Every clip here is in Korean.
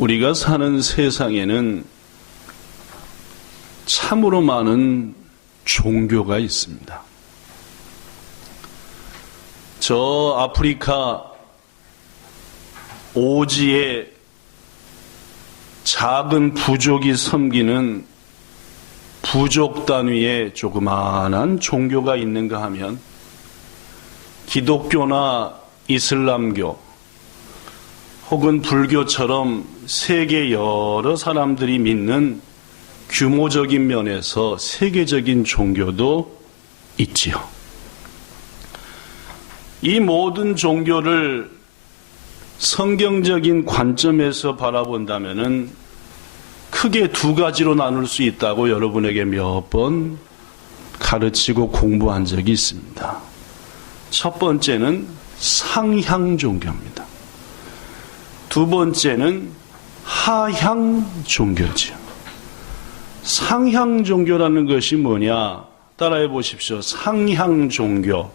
우리가 사는 세상에는 참으로 많은 종교가 있습니다. 저 아프리카 오지의 작은 부족이 섬기는 부족 단위의 조그마한 종교가 있는가 하면 기독교나 이슬람교 혹은 불교처럼 세계 여러 사람들이 믿는 규모적인 면에서 세계적인 종교도 있지요. 이 모든 종교를 성경적인 관점에서 바라본다면은 크게 두 가지로 나눌 수 있다고 여러분에게 몇 번 가르치고 공부한 적이 있습니다. 첫 번째는 상향 종교입니다. 두 번째는 하향 종교죠. 상향 종교라는 것이 뭐냐? 따라해 보십시오. 상향 종교.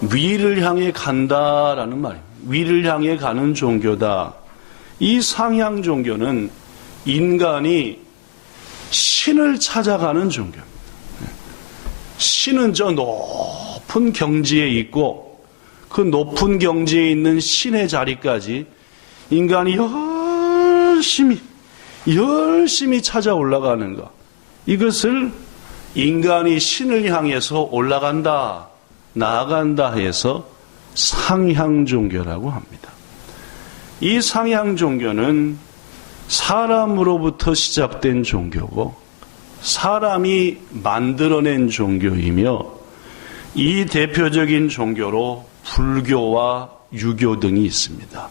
위를 향해 간다라는 말입니다. 위를 향해 가는 종교다. 이 상향 종교는 인간이 신을 찾아가는 종교입니다. 신은 저 높은 경지에 있고 그 높은 경지에 있는 신의 자리까지 인간이 열심히 찾아 올라가는 것. 이것을 인간이 신을 향해서 올라간다, 나아간다 해서 상향 종교라고 합니다. 이 상향 종교는 사람으로부터 시작된 종교고 사람이 만들어낸 종교이며 이 대표적인 종교로 불교와 유교 등이 있습니다.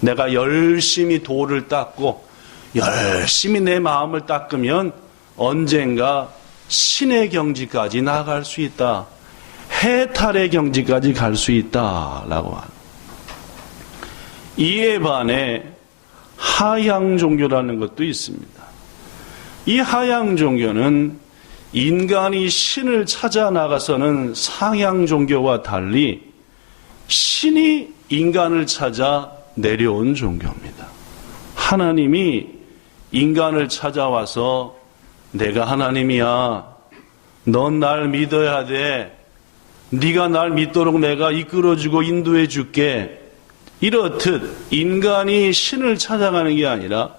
내가 열심히 도를 닦고 열심히 내 마음을 닦으면 언젠가 신의 경지까지 나아갈 수 있다. 해탈의 경지까지 갈 수 있다라고 합니다. 이에 반해 하향 종교라는 것도 있습니다. 이 하향 종교는 인간이 신을 찾아 나가서는 상향 종교와 달리 신이 인간을 찾아 내려온 종교입니다. 하나님이 인간을 찾아와서 내가 하나님이야. 넌 날 믿어야 돼. 네가 날 믿도록 내가 이끌어주고 인도해 줄게. 이렇듯 인간이 신을 찾아가는 게 아니라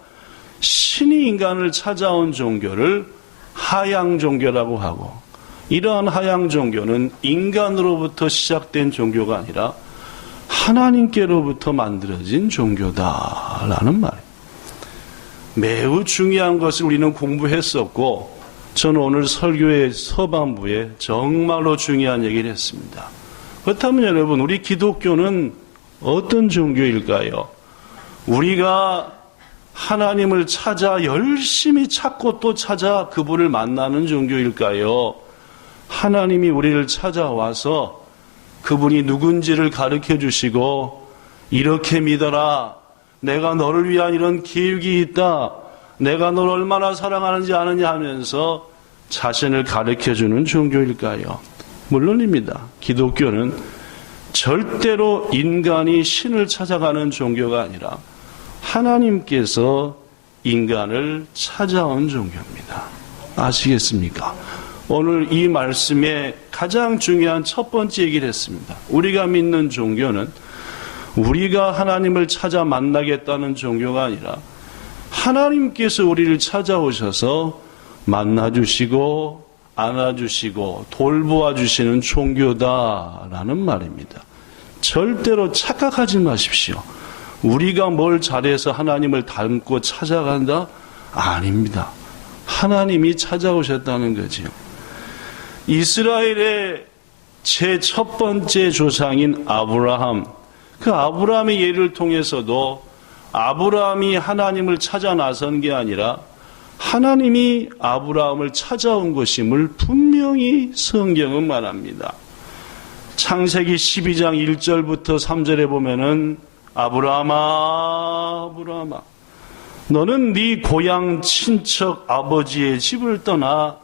신이 인간을 찾아온 종교를 하향 종교라고 하고 이러한 하향 종교는 인간으로부터 시작된 종교가 아니라 하나님께로부터 만들어진 종교다라는 말이에요. 매우 중요한 것을 우리는 공부했었고 저는 오늘 설교의 서반부에 정말로 중요한 얘기를 했습니다. 그렇다면 여러분, 우리 기독교는 어떤 종교일까요? 우리가 하나님을 찾아 열심히 찾고 또 찾아 그분을 만나는 종교일까요? 하나님이 우리를 찾아와서 그분이 누군지를 가르쳐 주시고 이렇게 믿어라. 내가 너를 위한 이런 계획이 있다. 내가 너를 얼마나 사랑하는지 아느냐 하면서 자신을 가르쳐 주는 종교일까요? 물론입니다. 기독교는 절대로 인간이 신을 찾아가는 종교가 아니라 하나님께서 인간을 찾아온 종교입니다. 아시겠습니까? 오늘 이 말씀에 가장 중요한 첫 번째 얘기를 했습니다. 우리가 믿는 종교는 우리가 하나님을 찾아 만나겠다는 종교가 아니라 하나님께서 우리를 찾아오셔서 만나주시고 안아주시고 돌보아 주시는 종교다라는 말입니다. 절대로 착각하지 마십시오. 우리가 뭘 잘해서 하나님을 닮고 찾아간다? 아닙니다. 하나님이 찾아오셨다는 거지요. 이스라엘의 제 첫 번째 조상인 아브라함, 그 아브라함의 예를 통해서도 아브라함이 하나님을 찾아 나선 게 아니라 하나님이 아브라함을 찾아온 것임을 분명히 성경은 말합니다. 창세기 12장 1절부터 3절에 보면은 아브라함아, 아브라함아, 너는 네 고향 친척 아버지의 집을 떠나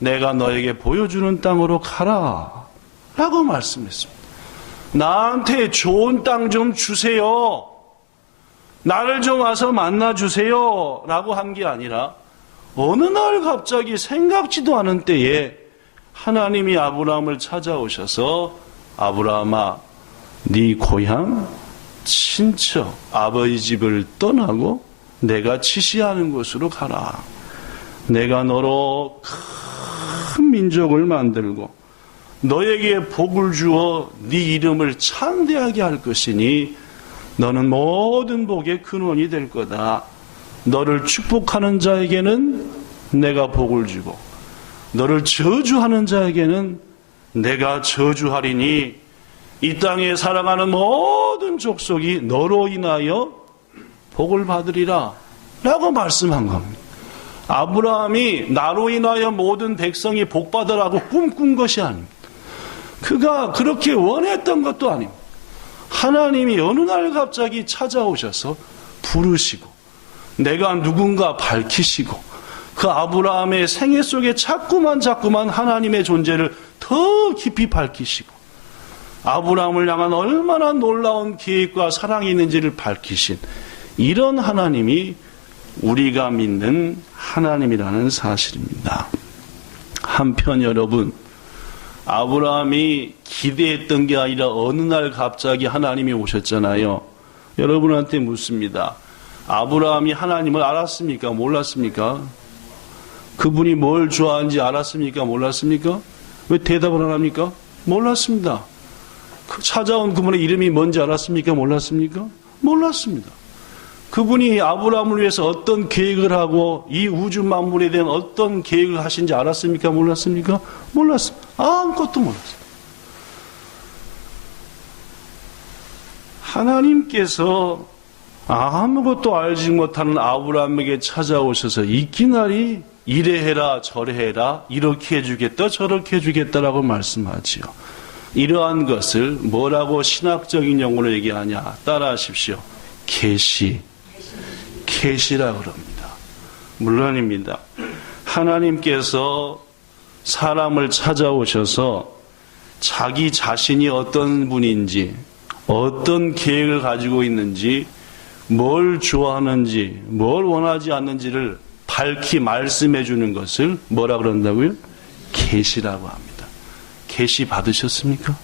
내가 너에게 보여주는 땅으로 가라 라고 말씀했습니다. 나한테 좋은 땅 좀 주세요. 나를 좀 와서 만나주세요 라고 한 게 아니라 어느 날 갑자기 생각지도 않은 때에 하나님이 아브라함을 찾아오셔서 아브라함아, 네 고향, 친척, 아버지 집을 떠나고 내가 지시하는 곳으로 가라. 내가 너로 큰 민족을 만들고 너에게 복을 주어 네 이름을 창대하게 할 것이니 너는 모든 복의 근원이 될 거다. 너를 축복하는 자에게는 내가 복을 주고 너를 저주하는 자에게는 내가 저주하리니 이 땅에 살아가는 모든 족속이 너로 인하여 복을 받으리라 라고 말씀한 겁니다. 아브라함이 나로 인하여 모든 백성이 복받으라고 꿈꾼 것이 아닙니다. 그가 그렇게 원했던 것도 아닙니다. 하나님이 어느 날 갑자기 찾아오셔서 부르시고 내가 누군가 밝히시고 그 아브라함의 생애 속에 자꾸만 하나님의 존재를 더 깊이 밝히시고 아브라함을 향한 얼마나 놀라운 계획과 사랑이 있는지를 밝히신 이런 하나님이 우리가 믿는 하나님이라는 사실입니다. 한편 여러분, 아브라함이 기대했던 게 아니라 어느 날 갑자기 하나님이 오셨잖아요. 여러분한테 묻습니다. 아브라함이 하나님을 알았습니까? 몰랐습니까? 그분이 뭘 좋아하는지 알았습니까? 몰랐습니까? 왜 대답을 안 합니까? 몰랐습니다. 찾아온 그분의 이름이 뭔지 알았습니까? 몰랐습니까? 몰랐습니다. 그분이 아브라함을 위해서 어떤 계획을 하고 이 우주 만물에 대한 어떤 계획을 하신지 알았습니까? 몰랐습니까? 몰랐습니다. 아무것도 몰랐습니다. 하나님께서 아무것도 알지 못하는 아브라함에게 찾아오셔서 이끼날이 이래 해라 저래 해라 이렇게 해주겠다 저렇게 해주겠다라고 말씀하지요. 이러한 것을 뭐라고 신학적인 용어로 얘기하냐 따라하십시오. 계시라고 그럽니다. 물론입니다. 하나님께서 사람을 찾아오셔서 자기 자신이 어떤 분인지 어떤 계획을 가지고 있는지 뭘 좋아하는지 뭘 원하지 않는지를 밝히 말씀해 주는 것을 뭐라 그런다고요? 계시라고 합니다. 계시 받으셨습니까?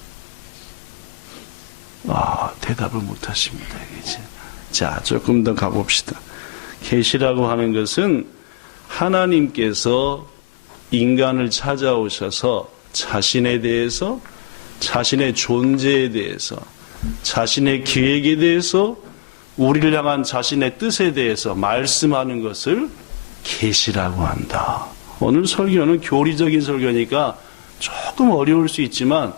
대답을 못 하십니다. 이제. 자, 조금 더 가봅시다. 계시라고 하는 것은 하나님께서 인간을 찾아오셔서 자신에 대해서 자신의 존재에 대해서 자신의 계획에 대해서 우리를 향한 자신의 뜻에 대해서 말씀하는 것을 계시라고 한다. 오늘 설교는 교리적인 설교니까 조금 어려울 수 있지만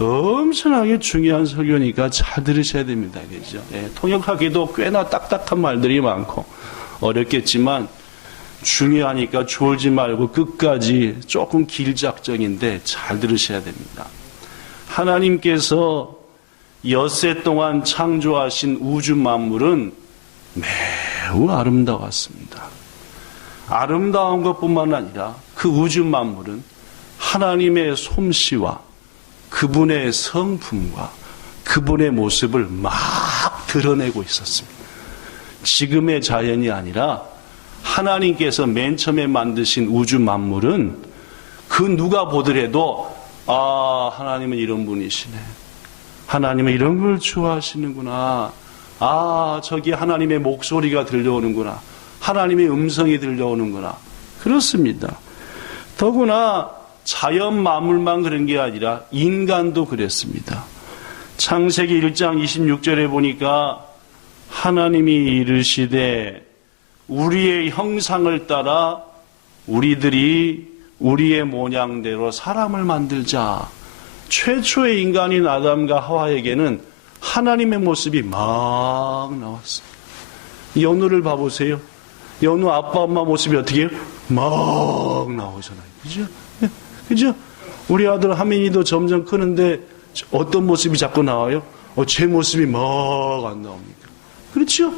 엄청나게 중요한 설교니까 잘 들으셔야 됩니다. 그죠? 통역하기도 꽤나 딱딱한 말들이 많고 어렵겠지만 중요하니까 졸지 말고 끝까지 조금 길작정인데 잘 들으셔야 됩니다. 하나님께서 엿새 동안 창조하신 우주 만물은 매우 아름다웠습니다. 아름다운 것뿐만 아니라 그 우주 만물은 하나님의 솜씨와 그분의 성품과 그분의 모습을 막 드러내고 있었습니다. 지금의 자연이 아니라 하나님께서 맨 처음에 만드신 우주 만물은 그 누가 보더라도 하나님은 이런 분이시네. 하나님은 이런 걸 좋아하시는구나. 저기 하나님의 목소리가 들려오는구나. 하나님의 음성이 들려오는구나. 그렇습니다. 더구나 자연 만물만 그런 게 아니라 인간도 그랬습니다. 창세기 1장 26절에 보니까 하나님이 이르시되 우리의 형상을 따라 우리들이 우리의 모양대로 사람을 만들자. 최초의 인간인 아담과 하와에게는 하나님의 모습이 막 나왔어요. 연우를 봐보세요. 연우 아빠 엄마 모습이 어떻게 해요? 막 나오잖아요. 그죠? 그죠? 우리 아들 하민이도 점점 크는데 어떤 모습이 자꾸 나와요? 제 모습이 막 안 나옵니까? 그렇죠?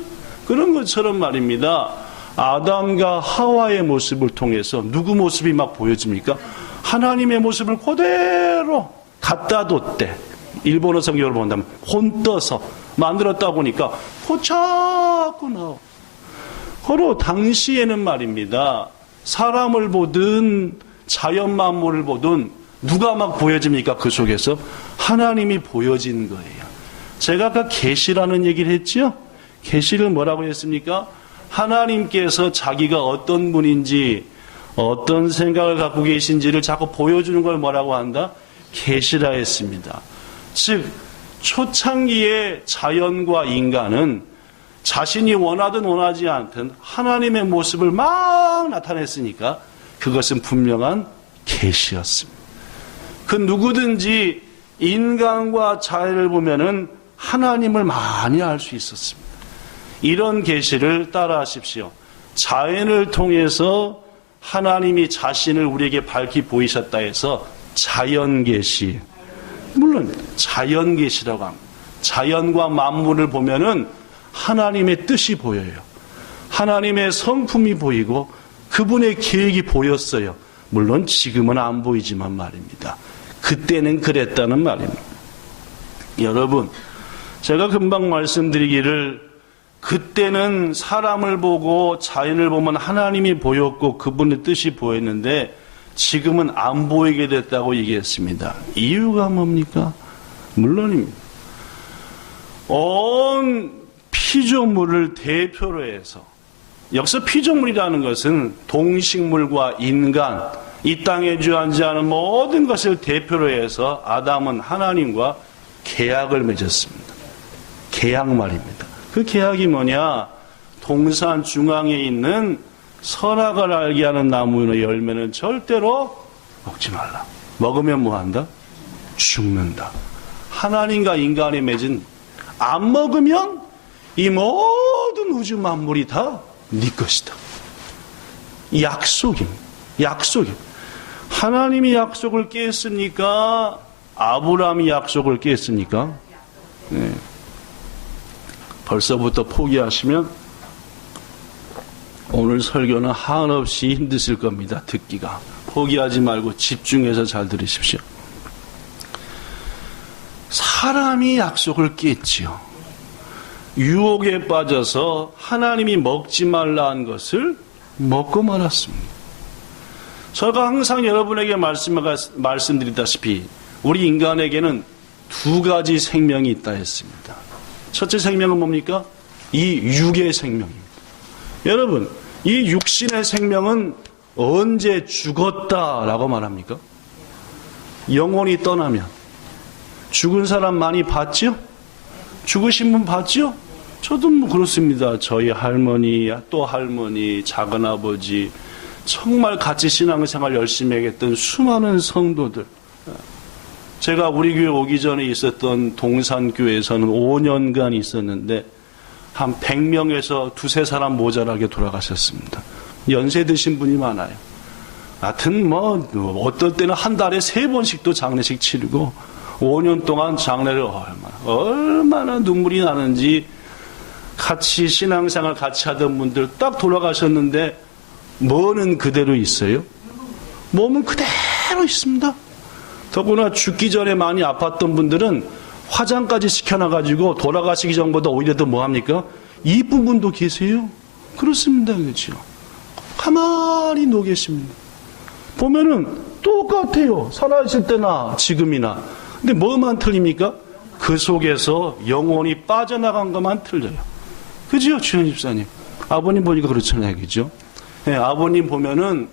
그런 것처럼 말입니다. 아담과 하와의 모습을 통해서 누구 모습이 막 보여집니까? 하나님의 모습을 그대로 갖다 뒀대. 일본어 성경을 본다면 혼떠서 만들었다 보니까 자꾸 나와. 바로 당시에는 말입니다. 사람을 보든 자연 만물을 보든 누가 막 보여집니까? 그 속에서 하나님이 보여진 거예요. 제가 아까 계시라는 얘기를 했죠? 계시를 뭐라고 했습니까? 하나님께서 자기가 어떤 분인지 어떤 생각을 갖고 계신지를 자꾸 보여주는 걸 뭐라고 한다? 계시라 했습니다. 즉 초창기의 자연과 인간은 자신이 원하든 원하지 않든 하나님의 모습을 막 나타냈으니까 그것은 분명한 계시였습니다. 그 누구든지 인간과 자연을 보면은 하나님을 많이 알 수 있었습니다. 이런 계시를 따라하십시오. 자연을 통해서 하나님이 자신을 우리에게 밝히 보이셨다 해서 자연계시, 물론 자연계시라고 합니다. 자연과 만물을 보면은 하나님의 뜻이 보여요. 하나님의 성품이 보이고 그분의 계획이 보였어요. 물론 지금은 안 보이지만 말입니다. 그때는 그랬다는 말입니다. 여러분, 제가 금방 말씀드리기를 그때는 사람을 보고 자연을 보면 하나님이 보였고 그분의 뜻이 보였는데 지금은 안 보이게 됐다고 얘기했습니다. 이유가 뭡니까? 물론입니다. 온 피조물을 대표로 해서, 여기서 피조물이라는 것은 동식물과 인간, 이 땅에 주안지하는 모든 것을 대표로 해서 아담은 하나님과 계약을 맺었습니다. 계약 말입니다. 그 계약이 뭐냐? 동산 중앙에 있는 선악을 알게 하는 나무의 열매는 절대로 먹지 말라. 먹으면 뭐한다? 죽는다. 하나님과 인간이 맺은, 안 먹으면 이 모든 우주 만물이 다 네 것이다. 약속입니다. 약속입니다. 하나님이 약속을 깼습니까? 아브라함이 약속을 깼습니까? 네. 벌써부터 포기하시면 오늘 설교는 한없이 힘드실 겁니다. 듣기가. 포기하지 말고 집중해서 잘 들으십시오. 사람이 약속을 깼지요. 유혹에 빠져서 하나님이 먹지 말라 한 것을 먹고 말았습니다. 제가 항상 여러분에게 말씀드리다시피 우리 인간에게는 두 가지 생명이 있다 했습니다. 첫째 생명은 뭡니까? 이 육의 생명입니다. 여러분, 이 육신의 생명은 언제 죽었다라고 말합니까? 영혼이 떠나면. 죽은 사람 많이 봤죠? 죽으신 분 봤죠? 저도 뭐 그렇습니다. 저희 할머니, 또 할머니, 작은아버지, 정말 같이 신앙생활 열심히 했던 수많은 성도들. 제가 우리 교회 오기 전에 있었던 동산교회에서는 5년간 있었는데 한 100명에서 두세 사람 모자라게 돌아가셨습니다. 연세 드신 분이 많아요. 하여튼 뭐 어떨 때는 한 달에 3번씩도 장례식 치르고 5년 동안 장례를 얼마나 눈물이 나는지, 같이 신앙생활 같이 하던 분들 딱 돌아가셨는데 뭐는 그대로 있어요? 몸은 그대로 있습니다. 더구나 죽기 전에 많이 아팠던 분들은 화장까지 시켜놔가지고 돌아가시기 전보다 오히려 더 뭐합니까? 이쁜 분도 계세요. 그렇습니다. 그렇죠? 가만히 누워 계십니다. 보면은 똑같아요. 살아있을 때나 지금이나. 근데 뭐만 틀립니까? 그 속에서 영혼이 빠져나간 것만 틀려요. 그죠? 주현 집사님. 아버님 보니까 그렇잖아요. 그죠? 네, 아버님 보면은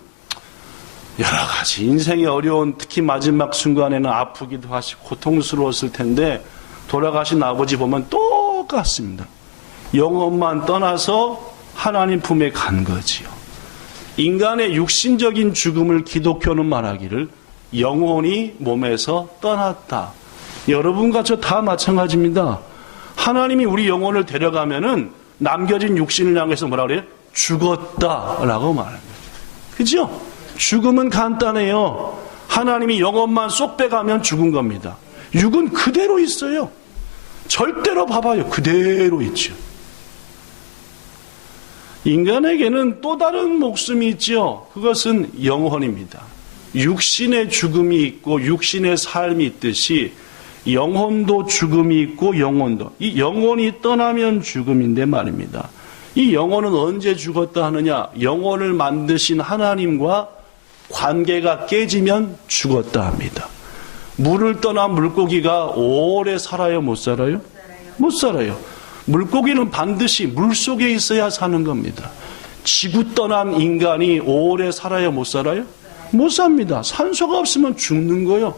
여러 가지 인생의 어려운, 특히 마지막 순간에는 아프기도 하시고 고통스러웠을 텐데 돌아가신 아버지 보면 똑같습니다. 영혼만 떠나서 하나님 품에 간 거지요. 인간의 육신적인 죽음을 기독교는 말하기를 영혼이 몸에서 떠났다. 여러분과 저 다 마찬가지입니다. 하나님이 우리 영혼을 데려가면은 남겨진 육신을 향해서 뭐라 그래요? 죽었다라고 말합니다. 그죠? 죽음은 간단해요. 하나님이 영혼만 쏙 빼가면 죽은 겁니다. 육은 그대로 있어요. 절대로 봐봐요. 그대로 있죠. 인간에게는 또 다른 목숨이 있죠. 그것은 영혼입니다. 육신의 죽음이 있고 육신의 삶이 있듯이 영혼도 죽음이 있고 영혼도. 이 영혼이 떠나면 죽음인데 말입니다. 이 영혼은 언제 죽었다 하느냐? 영혼을 만드신 하나님과 관계가 깨지면 죽었다 합니다. 물을 떠난 물고기가 오래 살아요? 못 살아요? 못 살아요. 물고기는 반드시 물속에 있어야 사는 겁니다. 지구 떠난 인간이 오래 살아요? 못 살아요? 못 삽니다. 산소가 없으면 죽는 거예요.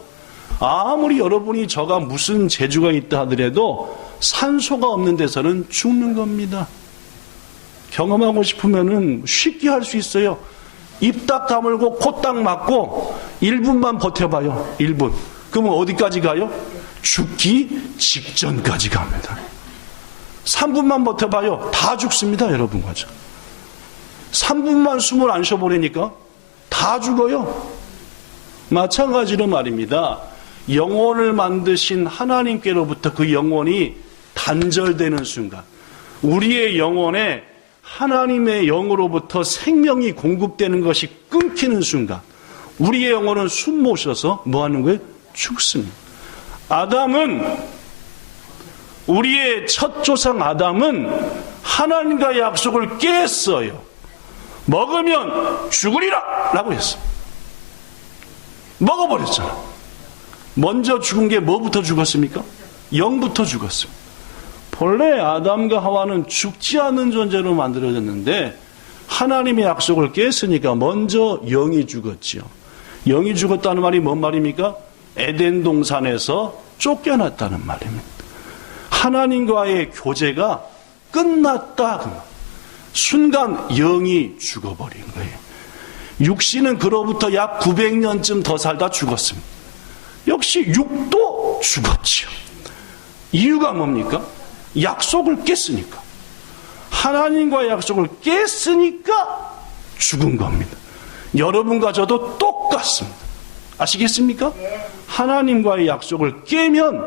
아무리 여러분이 저가 무슨 재주가 있다 하더라도 산소가 없는 데서는 죽는 겁니다. 경험하고 싶으면은 쉽게 할 수 있어요. 입 딱 다물고 코 딱 막고 1분만 버텨봐요. 1분. 그러면 어디까지 가요? 죽기 직전까지 갑니다. 3분만 버텨봐요. 다 죽습니다. 여러분과 저. 3분만 숨을 안 쉬어버리니까 다 죽어요. 마찬가지로 말입니다. 영혼을 만드신 하나님께로부터 그 영혼이 단절되는 순간, 우리의 영혼에 하나님의 영으로부터 생명이 공급되는 것이 끊기는 순간, 우리의 영혼은 숨 못 쉬어서 뭐 하는 거예요? 죽습니다. 아담은, 우리의 첫 조상 아담은 하나님과의 약속을 깼어요. 먹으면 죽으리라 라고 했어요. 먹어버렸잖아. 먼저 죽은 게 뭐부터 죽었습니까? 영부터 죽었습니다. 본래 아담과 하와는 죽지 않는 존재로 만들어졌는데 하나님의 약속을 깼으니까 먼저 영이 죽었지요. 영이 죽었다는 말이 뭔 말입니까? 에덴 동산에서 쫓겨났다는 말입니다. 하나님과의 교제가 끝났다. 순간 영이 죽어버린 거예요. 육신은 그로부터 약 900년쯤 더 살다 죽었습니다. 역시 육도 죽었지요. 이유가 뭡니까? 약속을 깼으니까. 하나님과의 약속을 깼으니까 죽은 겁니다. 여러분과 저도 똑같습니다. 아시겠습니까? 하나님과의 약속을 깨면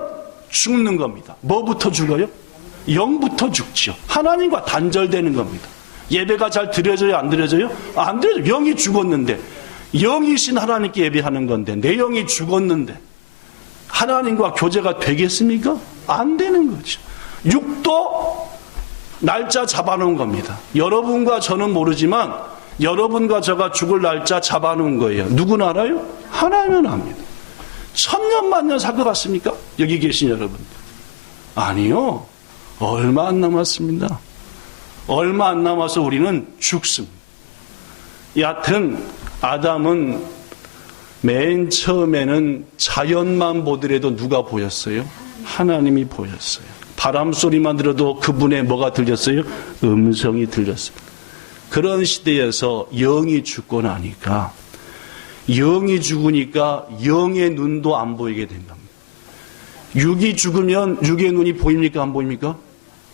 죽는 겁니다. 뭐부터 죽어요? 영부터 죽지요. 하나님과 단절되는 겁니다. 예배가 잘 드려져요? 안 드려져요? 안 드려져요. 영이 죽었는데, 영이신 하나님께 예배하는 건데 내 영이 죽었는데 하나님과 교제가 되겠습니까? 안 되는 거죠. 육도 날짜 잡아놓은 겁니다. 여러분과 저는 모르지만 여러분과 저가 죽을 날짜 잡아놓은 거예요. 누구는 알아요? 하나님은 압니다. 1000년 만년 살 것 같습니까? 여기 계신 여러분. 아니요. 얼마 안 남았습니다. 얼마 안 남아서 우리는 죽습니다. 여하튼 아담은 맨 처음에는 자연만 보더라도 누가 보였어요? 하나님이 보였어요. 바람 소리만 들어도 그분의 뭐가 들렸어요? 음성이 들렸습니다. 그런 시대에서 영이 죽고 나니까, 영이 죽으니까 영의 눈도 안 보이게 된 겁니다. 육이 죽으면 육의 눈이 보입니까? 안 보입니까?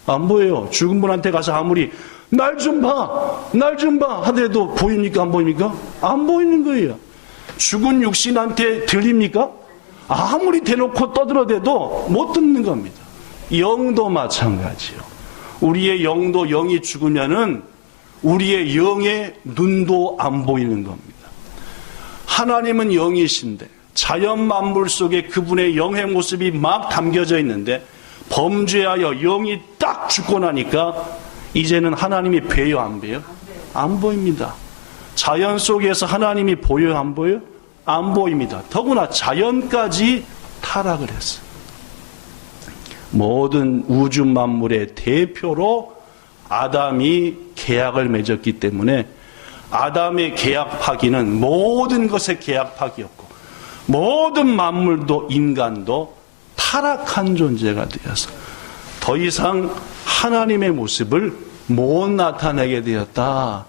안 보여요. 죽은 분한테 가서 아무리 날 좀 봐, 날 좀 봐 하더라도 보입니까? 안 보입니까? 안 보이는 거예요. 죽은 육신한테 들립니까? 아무리 대놓고 떠들어대도 못 듣는 겁니다. 영도 마찬가지요. 우리의 영도, 영이 죽으면은 우리의 영의 눈도 안 보이는 겁니다. 하나님은 영이신데 자연 만물 속에 그분의 영의 모습이 막 담겨져 있는데 범죄하여 영이 딱 죽고 나니까 이제는 하나님이 보여요, 안 보여요? 안 보입니다. 자연 속에서 하나님이 보여요, 안 보여요? 안 보입니다. 더구나 자연까지 타락을 했어요. 모든 우주 만물의 대표로 아담이 계약을 맺었기 때문에 아담의 계약 파기는 모든 것의 계약 파기였고 모든 만물도 인간도 타락한 존재가 되어서 더 이상 하나님의 모습을 못 나타내게 되었다.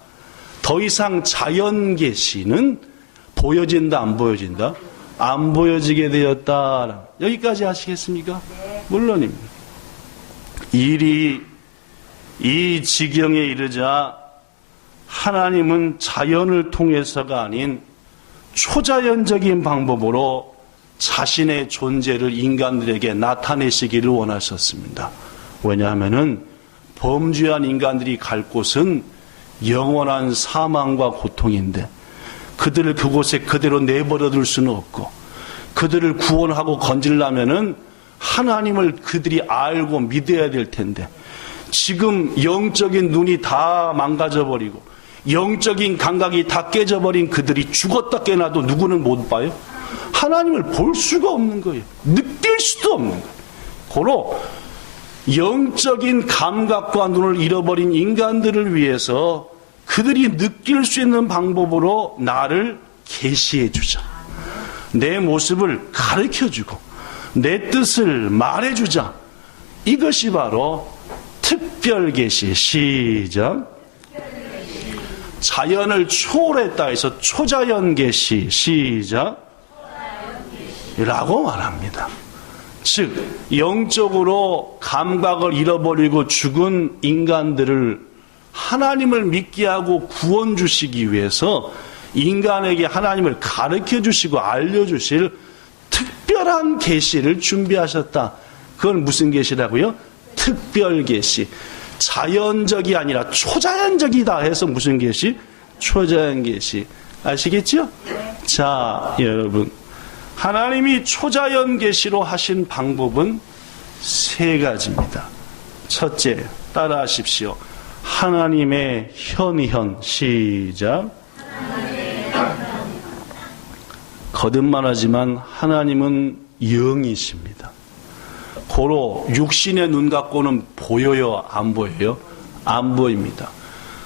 더 이상 자연 계시는 보여진다, 안 보여진다? 안 보여지게 되었다. 여기까지 아시겠습니까? 물론입니다. 일이 이 지경에 이르자 하나님은 자연을 통해서가 아닌 초자연적인 방법으로 자신의 존재를 인간들에게 나타내시기를 원하셨습니다. 왜냐하면 범죄한 인간들이 갈 곳은 영원한 사망과 고통인데 그들을 그곳에 그대로 내버려 둘 수는 없고 그들을 구원하고 건지려면은 하나님을 그들이 알고 믿어야 될 텐데 지금 영적인 눈이 다 망가져버리고 영적인 감각이 다 깨져버린 그들이 죽었다 깨나도 누구는 못 봐요? 하나님을 볼 수가 없는 거예요. 느낄 수도 없는 거예요. 고로 영적인 감각과 눈을 잃어버린 인간들을 위해서 그들이 느낄 수 있는 방법으로 나를 계시해 주자. 내 모습을 가르쳐 주고 내 뜻을 말해 주자. 이것이 바로 특별 계시. 시작. 자연을 초월했다 해서 초자연 계시. 시작. 라고 말합니다. 즉 영적으로 감각을 잃어버리고 죽은 인간들을 하나님을 믿게 하고 구원 주시기 위해서 인간에게 하나님을 가르쳐 주시고 알려주실 특별한 계시를 준비하셨다. 그건 무슨 계시라고요? 특별 계시. 자연적이 아니라 초자연적이다 해서 무슨 계시? 초자연 계시. 아시겠죠? 자, 여러분, 하나님이 초자연 계시로 하신 방법은 세 가지입니다. 첫째, 따라하십시오. 하나님의 현현. 시작. 거듭말하지만 하나님은 영이십니다. 고로 육신의 눈 갖고는 보여요? 안 보여요? 안 보입니다.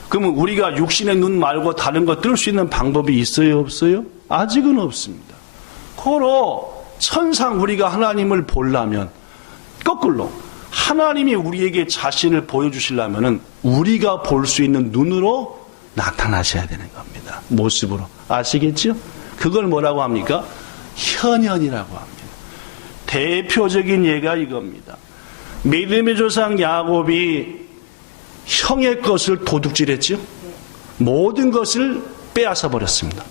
그러면 우리가 육신의 눈 말고 다른 거 뜰 수 있는 방법이 있어요? 없어요? 아직은 없습니다. 고로 천상 우리가 하나님을 보려면 거꾸로 하나님이 우리에게 자신을 보여주시려면 우리가 볼 수 있는 눈으로 나타나셔야 되는 겁니다. 모습으로. 아시겠죠? 그걸 뭐라고 합니까? 현현이라고 합니다. 대표적인 예가 이겁니다. 믿음의 조상 야곱이 형의 것을 도둑질했죠? 모든 것을 빼앗아 버렸습니다.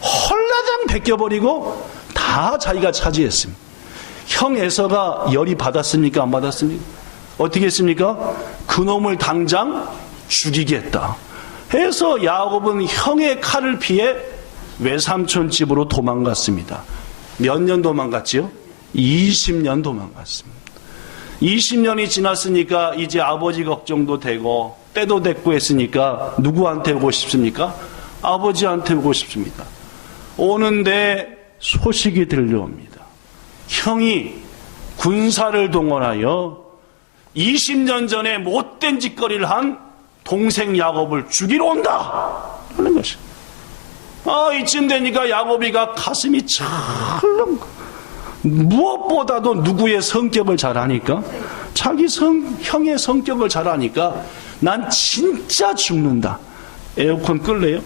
홀라당 베껴버리고 다 자기가 차지했습니다. 형 에서가 열이 받았습니까? 안 받았습니까? 어떻게 했습니까? 그놈을 당장 죽이겠다 해서 야곱은 형의 칼을 피해 외삼촌 집으로 도망갔습니다. 몇 년 도망갔지요? 20년 도망갔습니다. 20년이 지났으니까 이제 아버지 걱정도 되고 때도 됐고 했으니까 누구한테 오고 싶습니까? 아버지한테 오고 싶습니다. 오는데 소식이 들려옵니다. 형이 군사를 동원하여 20년 전에 못된 짓거리를 한 동생 야곱을 죽이러 온다 하는 것입니다. 이쯤 되니까 야곱이가 가슴이 철렁. 무엇보다도 누구의 성격을 잘 아니까? 자기 형의 성격을 잘 아니까 난 진짜 죽는다. 에어컨 끌래요?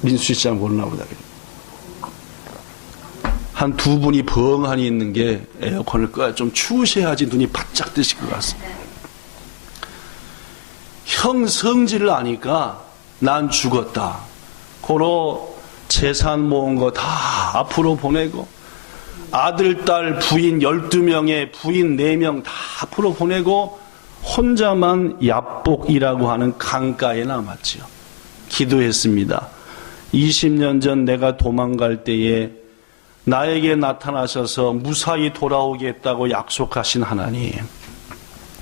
민수 씨 잘 모르나 보다. 한 두 분이 벙하니 있는 게 에어컨을 꺼야 좀 추우셔야지 눈이 바짝 뜨실 것 같습니다. 형 성질을 아니까 난 죽었다. 고로 재산 모은 거 다 앞으로 보내고 아들, 딸, 부인 12명에 부인 4명 다 앞으로 보내고 혼자만 야복이라고 하는 강가에 남았지요. 기도했습니다. 20년 전 내가 도망갈 때에 나에게 나타나셔서 무사히 돌아오겠다고 약속하신 하나님,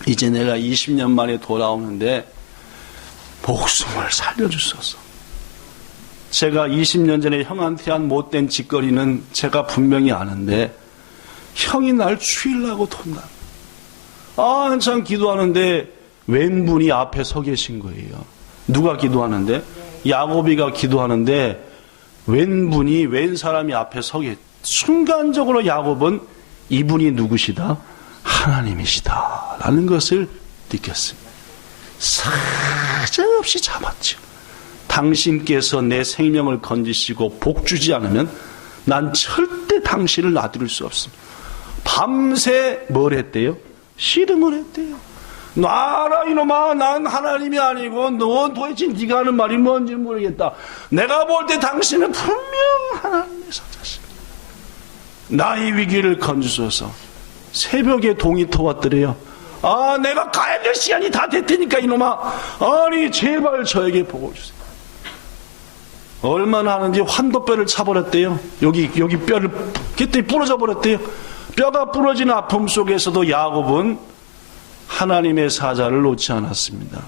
이제 내가 20년 만에 돌아오는데 목숨을 살려주소서. 제가 20년 전에 형한테 한 못된 짓거리는 제가 분명히 아는데 형이 날 죽이려고 돈다. 한참 기도하는데 왼분이 앞에 서 계신 거예요. 누가 기도하는데? 야곱이가 기도하는데 왼분이, 왼 사람이 앞에 서 계시. 순간적으로 야곱은 이분이 누구시다? 하나님이시다 라는 것을 느꼈습니다. 사정없이 잡았죠. 당신께서 내 생명을 건지시고 복 주지 않으면 난 절대 당신을 놔둘 수 없습니다. 밤새 뭘 했대요? 씨름을 했대요. 놔라 이놈아, 난 하나님이 아니고 너 도대체 네가 하는 말이 뭔지 모르겠다. 내가 볼 때 당신은 분명 하나님의 사자십니다. 나의 위기를 건지소서. 새벽에 동이 터왔더래요. 내가 가야 될 시간이 다 됐다니까 이놈아. 아니 제발 저에게 보고 주세요. 얼마나 하는지 환도뼈를 차버렸대요. 여기 뼈를 그때 부러져 버렸대요. 뼈가 부러진 아픔 속에서도 야곱은 하나님의 사자를 놓지 않았습니다.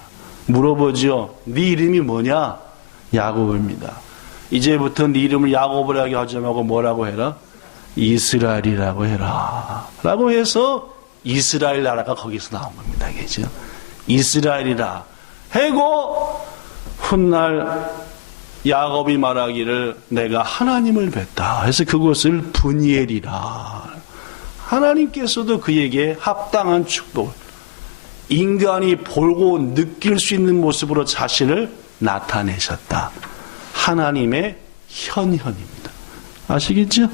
물어보죠. 네 이름이 뭐냐? 야곱입니다. 이제부터 네 이름을 야곱이라고 하지 말고 뭐라고 해라? 이스라엘이라고 해라. 라고 해서 이스라엘 나라가 거기서 나온 겁니다. 그죠? 이스라엘이라. 해고 훗날 야곱이 말하기를 내가 하나님을 뵀다. 해서 그것을 분이엘이라. 하나님께서도 그에게 합당한 축복을, 인간이 보고 느낄 수 있는 모습으로 자신을 나타내셨다. 하나님의 현현입니다. 아시겠죠?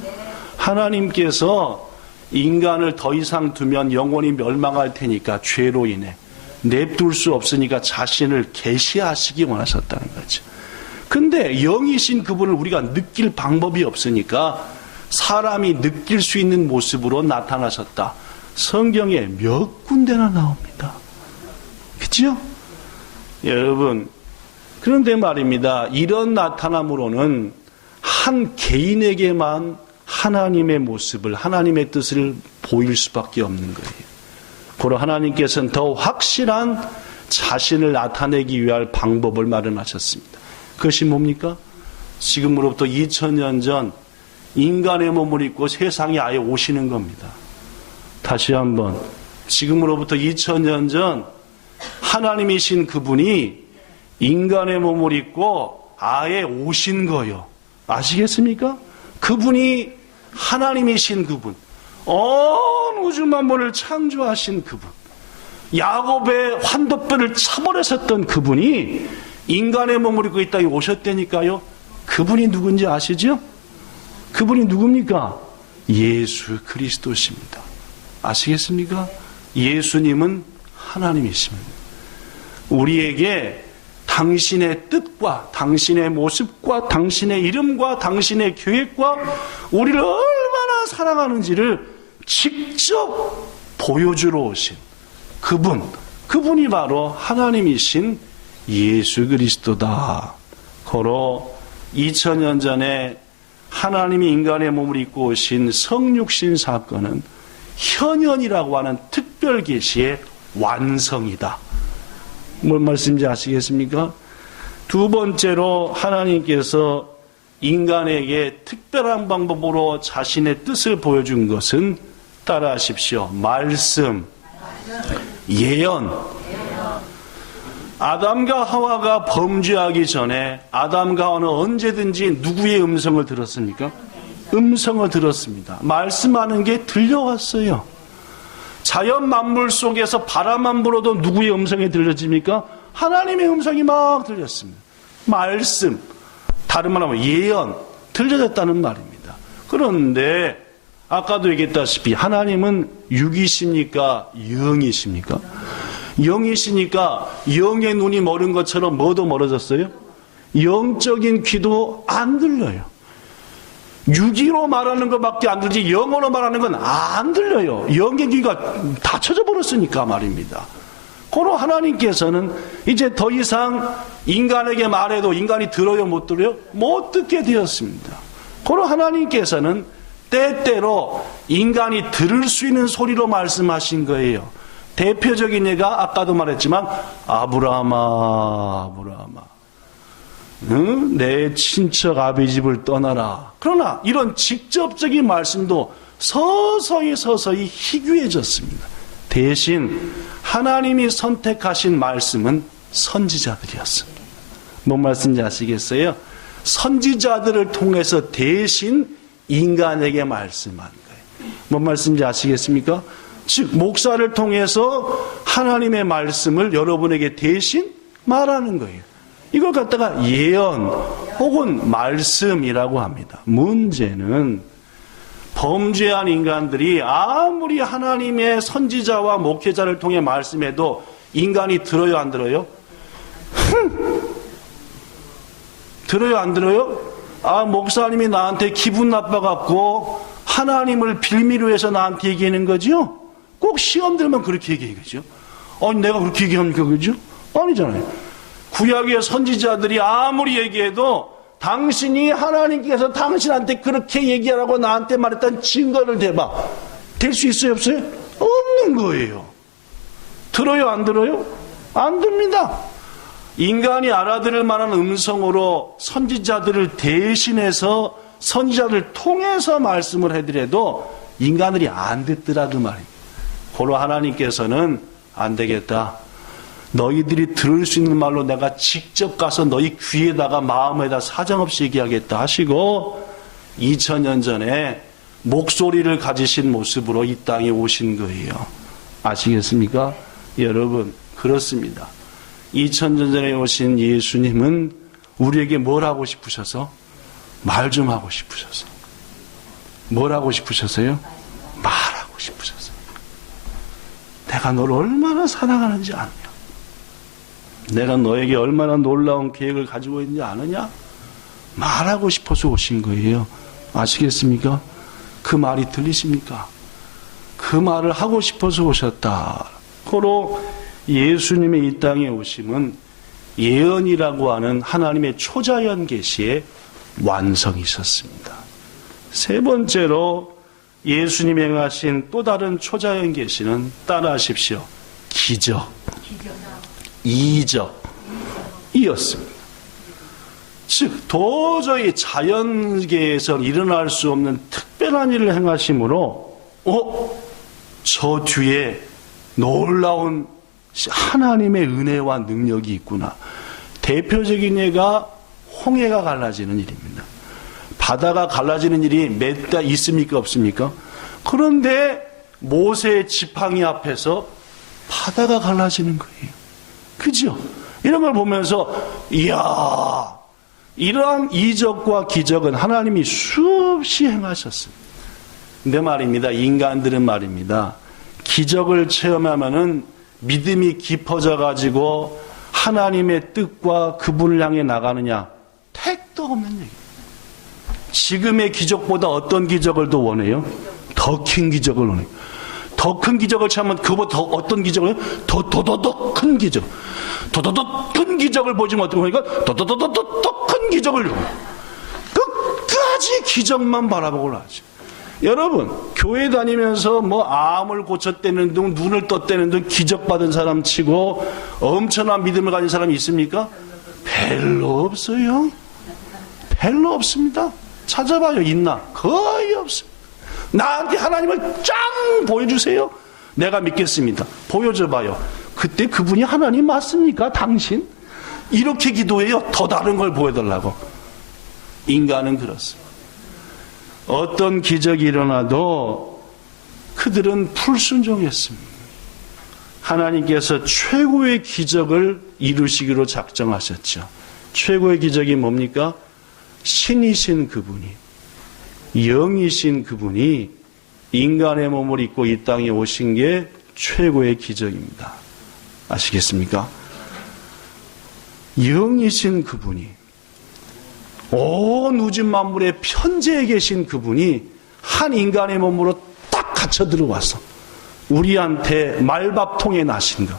하나님께서 인간을 더 이상 두면 영원히 멸망할 테니까 죄로 인해 냅둘 수 없으니까 자신을 계시하시기 원하셨다는 거죠. 근데 영이신 그분을 우리가 느낄 방법이 없으니까 사람이 느낄 수 있는 모습으로 나타나셨다. 성경에 몇 군데나 나옵니다. 그렇죠? 여러분, 그런데 말입니다. 이런 나타남으로는 한 개인에게만 하나님의 모습을, 하나님의 뜻을 보일 수밖에 없는 거예요. 고로 하나님께서는 더 확실한 자신을 나타내기 위한 방법을 마련하셨습니다. 그것이 뭡니까? 지금으로부터 2000년 전 인간의 몸을 입고 세상에 아예 오시는 겁니다. 다시 한번, 지금으로부터 2000년 전 하나님이신 그분이 인간의 몸을 입고 아예 오신 거예요. 아시겠습니까? 그분이 하나님이신 그분, 온 우주 만물을 창조하신 그분, 야곱의 환도뼈를 차버렸었던 그분이 인간의 몸을 입고 이 땅에 오셨다니까요. 그분이 누군지 아시죠? 그분이 누굽니까? 예수 그리스도십니다. 아시겠습니까? 예수님은 하나님이십니다. 우리에게 당신의 뜻과 당신의 모습과 당신의 이름과 당신의 계획과 우리를 얼마나 사랑하는지를 직접 보여주러 오신 그분이 바로 하나님이신 예수 그리스도다. 고로 2000년 전에 하나님이 인간의 몸을 입고 오신 성육신 사건은 현현이라고 하는 특별 계시의 완성이다. 뭔 말씀인지 아시겠습니까? 두 번째로 하나님께서 인간에게 특별한 방법으로 자신의 뜻을 보여준 것은 따라하십시오. 말씀, 예언. 아담과 하와가 범죄하기 전에 아담과 하와는 언제든지 누구의 음성을 들었습니까? 음성을 들었습니다. 말씀하는 게 들려왔어요. 자연 만물 속에서 바람만 불어도 누구의 음성이 들려집니까? 하나님의 음성이 막 들렸습니다. 말씀, 다른 말로 하면 예언, 들려졌다는 말입니다. 그런데 아까도 얘기했다시피 하나님은 육이십니까? 영이십니까? 영이시니까 영의 눈이 멀은 것처럼 뭐도 멀어졌어요? 영적인 귀도 안 들려요. 육이로 말하는 것밖에 안 들리지 영어로 말하는 건 안 들려요. 영의 귀가 닫혀져 버렸으니까 말입니다. 고로 하나님께서는 이제 더 이상 인간에게 말해도 인간이 들어요, 못 들어요? 못 듣게 되었습니다. 고로 하나님께서는 때때로 인간이 들을 수 있는 소리로 말씀하신 거예요. 대표적인 예가 아까도 말했지만 아브라함아, 응? 내 친척 아비 집을 떠나라. 그러나 이런 직접적인 말씀도 서서히 희귀해졌습니다. 대신 하나님이 선택하신 말씀은 선지자들이었습니다. 뭔 말씀인지 아시겠어요? 선지자들을 통해서 대신 인간에게 말씀한 거예요. 뭔 말씀인지 아시겠습니까? 즉 목사를 통해서 하나님의 말씀을 여러분에게 대신 말하는 거예요. 이걸 갖다가 예언 혹은 말씀이라고 합니다. 문제는 범죄한 인간들이 아무리 하나님의 선지자와 목회자를 통해 말씀해도 인간이 들어요, 안 들어요? 들어요, 안 들어요? 아, 목사님이 나한테 기분 나빠갖고 하나님을 빌미로 해서 나한테 얘기하는 거죠? 꼭 시험 들면 그렇게 얘기하겠죠? 아니, 내가 그렇게 얘기합니까? 그죠? 아니잖아요. 구약의 선지자들이 아무리 얘기해도 당신이 하나님께서 당신한테 그렇게 얘기하라고 나한테 말했던 증거를 대봐. 될 수 있어요, 없어요? 없는 거예요. 들어요, 안 들어요? 안 듭니다. 인간이 알아들을 만한 음성으로 선지자들을 대신해서 선지자들을 통해서 말씀을 해드려도 인간들이 안 듣더라 그 말입니다. 고로 하나님께서는 안 되겠다. 너희들이 들을 수 있는 말로 내가 직접 가서 너희 귀에다가 마음에다 사정없이 얘기하겠다 하시고 2000년 전에 목소리를 가지신 모습으로 이 땅에 오신 거예요. 아시겠습니까? 여러분, 그렇습니다. 2000년 전에 오신 예수님은 우리에게 뭘 하고 싶으셔서? 말 좀 하고 싶으셔서. 뭘 하고 싶으셨어요? 말하고 싶으셨어요. 내가 너를 얼마나 사랑하는지 아느냐? 내가 너에게 얼마나 놀라운 계획을 가지고 있는지 아느냐? 말하고 싶어서 오신 거예요. 아시겠습니까? 그 말이 들리십니까? 그 말을 하고 싶어서 오셨다. 고로 예수님의 이 땅에 오심은 예언이라고 하는 하나님의 초자연 계시의 완성이 있었습니다. 세 번째로 예수님이 행하신 또 다른 초자연 계시는 따라하십시오. 기적, 이적이었습니다. 즉 도저히 자연계에서 일어날 수 없는 특별한 일을 행하심으로 저 뒤에 놀라운 하나님의 은혜와 능력이 있구나. 대표적인 예가 홍해가 갈라지는 일입니다. 바다가 갈라지는 일이 몇 달 있습니까? 없습니까? 그런데 모세의 지팡이 앞에서 바다가 갈라지는 거예요. 그죠? 이런 걸 보면서 이야, 이러한 이적과 기적은 하나님이 수없이 행하셨습니다. 근데 말입니다. 인간들은 말입니다. 기적을 체험하면은 믿음이 깊어져 가지고 하나님의 뜻과 그분을 향해 나가느냐? 택도 없는 얘기예요. 지금의 기적보다 어떤 기적을 더 원해요? 더 큰 기적을 원해요. 더 큰 기적을 체험하면 그보다 더 어떤 기적을? 더 큰 기적. 더 큰 기적을 보지만 어떻게 보니까 더 큰 기적을 끝까지 기적만 바라보고 나죠. 여러분, 교회 다니면서 뭐 암을 고쳤다는 등 눈을 떴다는 등 기적 받은 사람 치고 엄청난 믿음을 가진 사람이 있습니까? 별로 없어요. 별로 없습니다. 찾아봐요. 있나? 거의 없습니다. 나한테 하나님을 짱 보여주세요. 내가 믿겠습니다. 보여줘봐요. 그때 그분이 하나님 맞습니까? 당신? 이렇게 기도해요. 더 다른 걸 보여달라고. 인간은 그렇습니다. 어떤 기적이 일어나도 그들은 불순종했습니다. 하나님께서 최고의 기적을 이루시기로 작정하셨죠. 최고의 기적이 뭡니까? 신이신 그분이, 영이신 그분이 인간의 몸을 입고 이 땅에 오신 게 최고의 기적입니다. 아시겠습니까? 영이신 그분이, 온 우주 만물의 편재에 계신 그분이 한 인간의 몸으로 딱 갇혀 들어와서 우리한테 말밥통에 나신 것,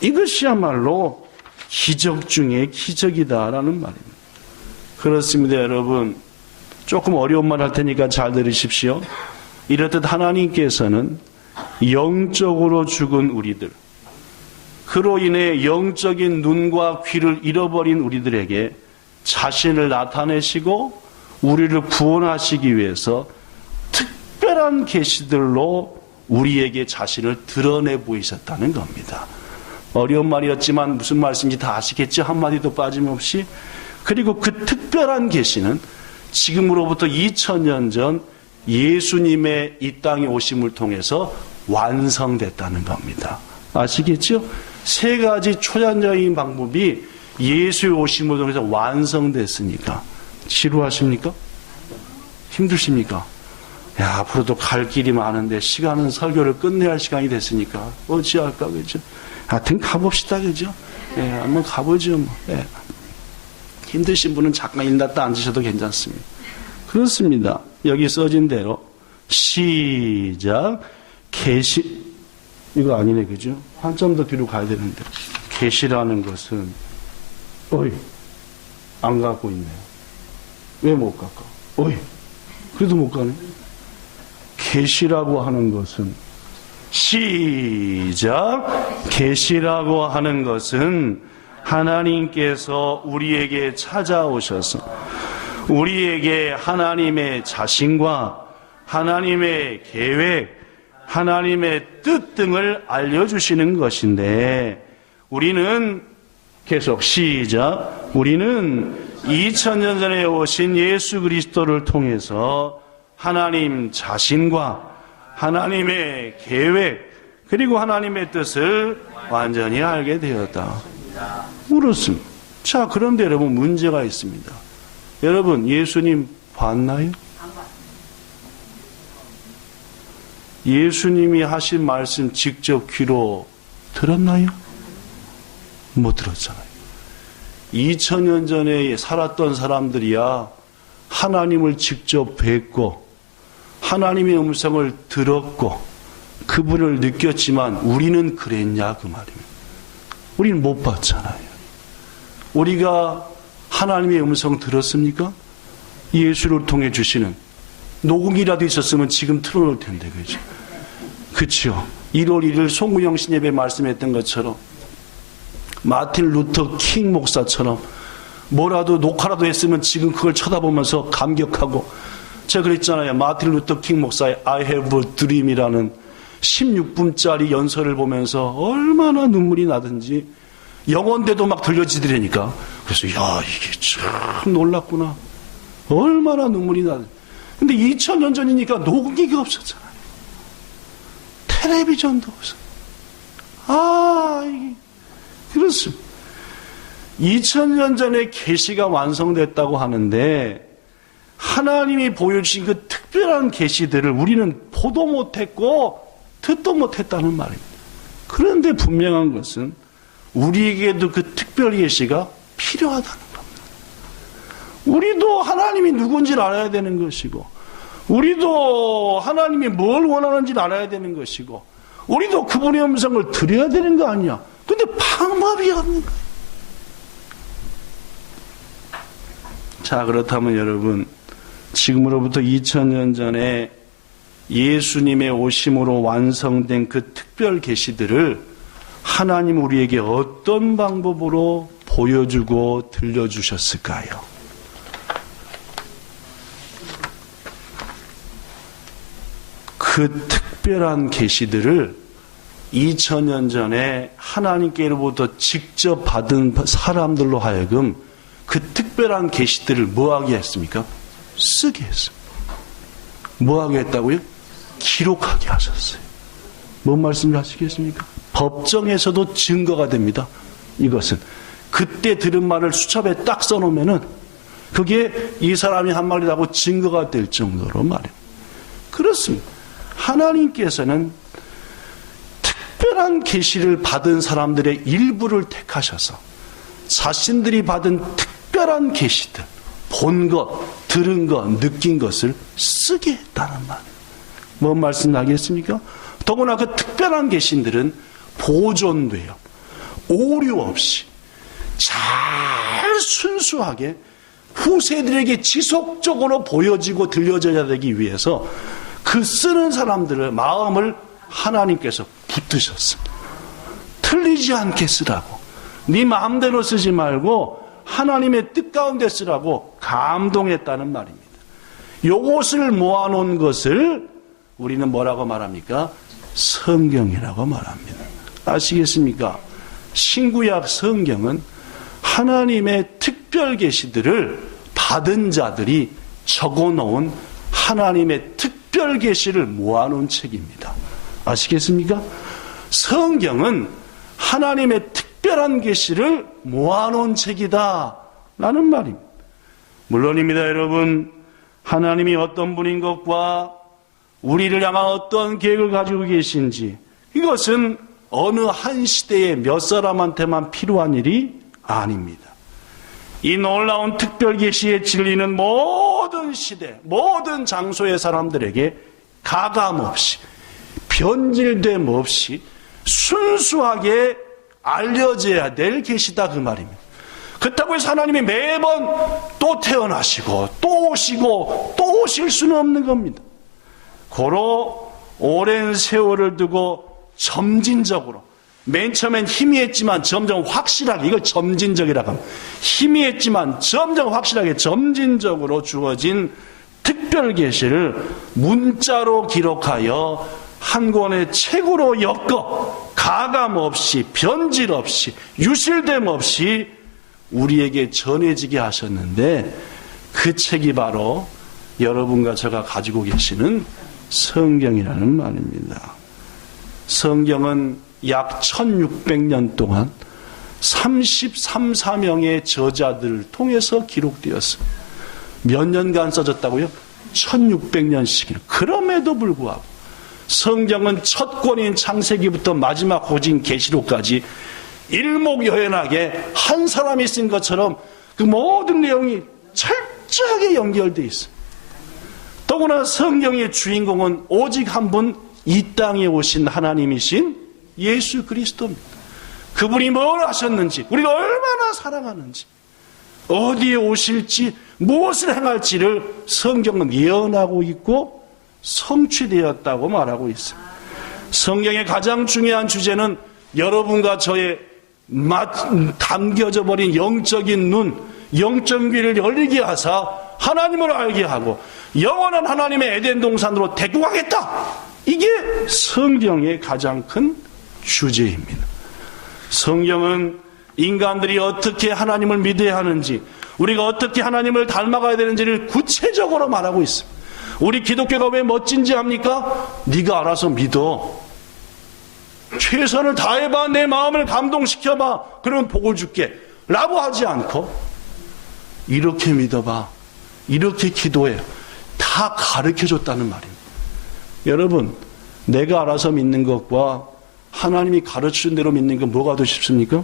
이것이야말로 기적 중에 기적이다라는 말입니다. 그렇습니다. 여러분, 조금 어려운 말 할 테니까 잘 들으십시오. 이렇듯 하나님께서는 영적으로 죽은 우리들, 그로 인해 영적인 눈과 귀를 잃어버린 우리들에게 자신을 나타내시고 우리를 구원하시기 위해서 특별한 계시들로 우리에게 자신을 드러내 보이셨다는 겁니다. 어려운 말이었지만 무슨 말씀인지 다 아시겠죠? 한마디도 빠짐없이. 그리고 그 특별한 계시는 지금으로부터 2000년 전 예수님의 이 땅에 오심을 통해서 완성됐다는 겁니다. 아시겠죠? 세 가지 초자연적인 방법이 예수의 오심을 통해서 완성됐으니까 지루하십니까? 힘드십니까? 야, 앞으로도 갈 길이 많은데 시간은 설교를 끝내야 할 시간이 됐으니까 어찌할까, 그죠? 하여튼 가봅시다, 그죠? 예, 한번 가보죠, 뭐. 예. 힘드신 분은 잠깐 일났다 앉으셔도 괜찮습니다. 그렇습니다. 여기 써진 대로 시작, 계시, 이거 아니네, 그죠? 한참 더 뒤로 가야 되는데. 계시라는 것은 안 갖고 있네요. 왜 못 갈까? 어이, 그래도 못 가네. 계시라고 하는 것은, 시작. 계시라고 하는 것은 하나님께서 우리에게 찾아오셔서 우리에게 하나님의 자신과 하나님의 계획, 하나님의 뜻 등을 알려주시는 것인데, 우리는 계속 시작. 우리는 2000년 전에 오신 예수 그리스도를 통해서 하나님 자신과 하나님의 계획 그리고 하나님의 뜻을 완전히 알게 되었다. 그렇습니다. 자, 그런데 여러분 문제가 있습니다. 여러분 예수님 봤나요? 예수님이 하신 말씀 직접 귀로 들었나요? 못 들었잖아요. 2000년 전에 살았던 사람들이야 하나님을 직접 뵙고 하나님의 음성을 들었고 그분을 느꼈지만 우리는 그랬냐 그 말입니다. 우리는 못 봤잖아요. 우리가 하나님의 음성 들었습니까? 예수를 통해 주시는 녹음이라도 있었으면 지금 틀어놓을 텐데, 그죠? 그렇죠. 1월 1일 송구영 신예배 말씀했던 것처럼 마틴 루터 킹 목사처럼 뭐라도 녹화라도 했으면 지금 그걸 쳐다보면서 감격하고, 제가 그랬잖아요. 마틴 루터 킹 목사의 I have a dream이라는 16분짜리 연설을 보면서 얼마나 눈물이 나든지 영어인데도 막 들려지더라니까. 그래서 야, 이게 참 놀랍구나. 얼마나 눈물이 나든지. 근데 2000년 전이니까 녹음기가 없었잖아요. 텔레비전도 없어요. 이게 그렇습니다. 2000년 전에 계시가 완성됐다고 하는데 하나님이 보여주신 그 특별한 계시들을 우리는 보도 못했고 듣도 못했다는 말입니다. 그런데 분명한 것은 우리에게도 그 특별 계시가 필요하다는 겁니다. 우리도 하나님이 누군지를 알아야 되는 것이고, 우리도 하나님이 뭘 원하는지를 알아야 되는 것이고, 우리도 그분의 음성을 들어야 되는 거 아니야. 근데 방법이 없는 거예요. 자, 그렇다면 여러분, 지금으로부터 2000년 전에 예수님의 오심으로 완성된 그 특별 계시들을 하나님 우리에게 어떤 방법으로 보여주고 들려주셨을까요? 그 특별한 계시들을 2000년 전에 하나님께로부터 직접 받은 사람들로 하여금 그 특별한 계시들을 뭐하게 했습니까? 쓰게 했습니다. 뭐하게 했다고요? 기록하게 하셨어요. 뭔 말씀을 하시겠습니까? 법정에서도 증거가 됩니다. 이것은 그때 들은 말을 수첩에 딱 써놓으면은 그게 이 사람이 한 말이라고 증거가 될 정도로 말이에요. 그렇습니다. 하나님께서는 특별한 계시를 받은 사람들의 일부를 택하셔서 자신들이 받은 특별한 계시들, 본 것, 들은 것, 느낀 것을 쓰게 했다는 말이에요. 뭔 말씀 나겠습니까? 더구나 그 특별한 계시들은 보존돼요. 오류 없이 잘 순수하게 후세들에게 지속적으로 보여지고 들려져야 되기 위해서 그 쓰는 사람들의 마음을 하나님께서 붙드셨습니다. 틀리지 않게 쓰라고, 네 마음대로 쓰지 말고 하나님의 뜻 가운데 쓰라고 감동했다는 말입니다. 요것을 모아놓은 것을 우리는 뭐라고 말합니까? 성경이라고 말합니다. 아시겠습니까? 신구약 성경은 하나님의 특별 계시들을 받은 자들이 적어놓은 하나님의 특별 계시를 모아놓은 책입니다. 아시겠습니까? 성경은 하나님의 특별한 계시를 모아놓은 책이다 라는 말입니다. 물론입니다. 여러분, 하나님이 어떤 분인 것과 우리를 향한 어떤 계획을 가지고 계신지, 이것은 어느 한 시대에 몇 사람한테만 필요한 일이 아닙니다. 이 놀라운 특별 계시의 진리는 모든 시대, 모든 장소의 사람들에게 가감없이, 변질됨 없이 순수하게 알려져야 될 계시다 그 말입니다. 그렇다고 해서 하나님이 매번 또 태어나시고 또 오시고 또 오실 수는 없는 겁니다. 고로 오랜 세월을 두고 점진적으로, 맨 처음엔 희미했지만 점점 확실하게, 이걸 점진적이라고 합니다. 희미했지만 점점 확실하게 점진적으로 주어진 특별 계시를 문자로 기록하여 한 권의 책으로 엮어 가감 없이, 변질 없이, 유실됨 없이 우리에게 전해지게 하셨는데, 그 책이 바로 여러분과 제가 가지고 계시는 성경이라는 말입니다. 성경은 약 1600년 동안 33~34명의 저자들을 통해서 기록되었어요. 몇 년간 써졌다고요? 1600년씩이나. 그럼에도 불구하고 성경은 첫 권인 창세기부터 마지막 호진 계시록까지 일목요연하게 한 사람이 쓴 것처럼 그 모든 내용이 철저하게 연결되어 있어요. 더구나 성경의 주인공은 오직 한 분, 이 땅에 오신 하나님이신 예수 그리스도입니다. 그분이 뭘 하셨는지, 우리가 얼마나 사랑하는지, 어디에 오실지, 무엇을 행할지를 성경은 예언하고 있고 성취되었다고 말하고 있어요. 성경의 가장 중요한 주제는 여러분과 저의 담겨져 버린 영적인 눈, 영적 귀를 열리게 하사 하나님을 알게 하고 영원한 하나님의 에덴 동산으로 데리고 가겠다. 이게 성경의 가장 큰 주제입니다. 성경은 인간들이 어떻게 하나님을 믿어야 하는지, 우리가 어떻게 하나님을 닮아가야 되는지를 구체적으로 말하고 있습니다. 우리 기독교가 왜 멋진지 압니까? 네가 알아서 믿어. 최선을 다해봐. 내 마음을 감동시켜봐. 그러면 복을 줄게. 라고 하지 않고 이렇게 믿어봐. 이렇게 기도해. 다 가르쳐줬다는 말입니다. 여러분, 내가 알아서 믿는 것과 하나님이 가르치는 대로 믿는 건 뭐가 더 쉽습니까?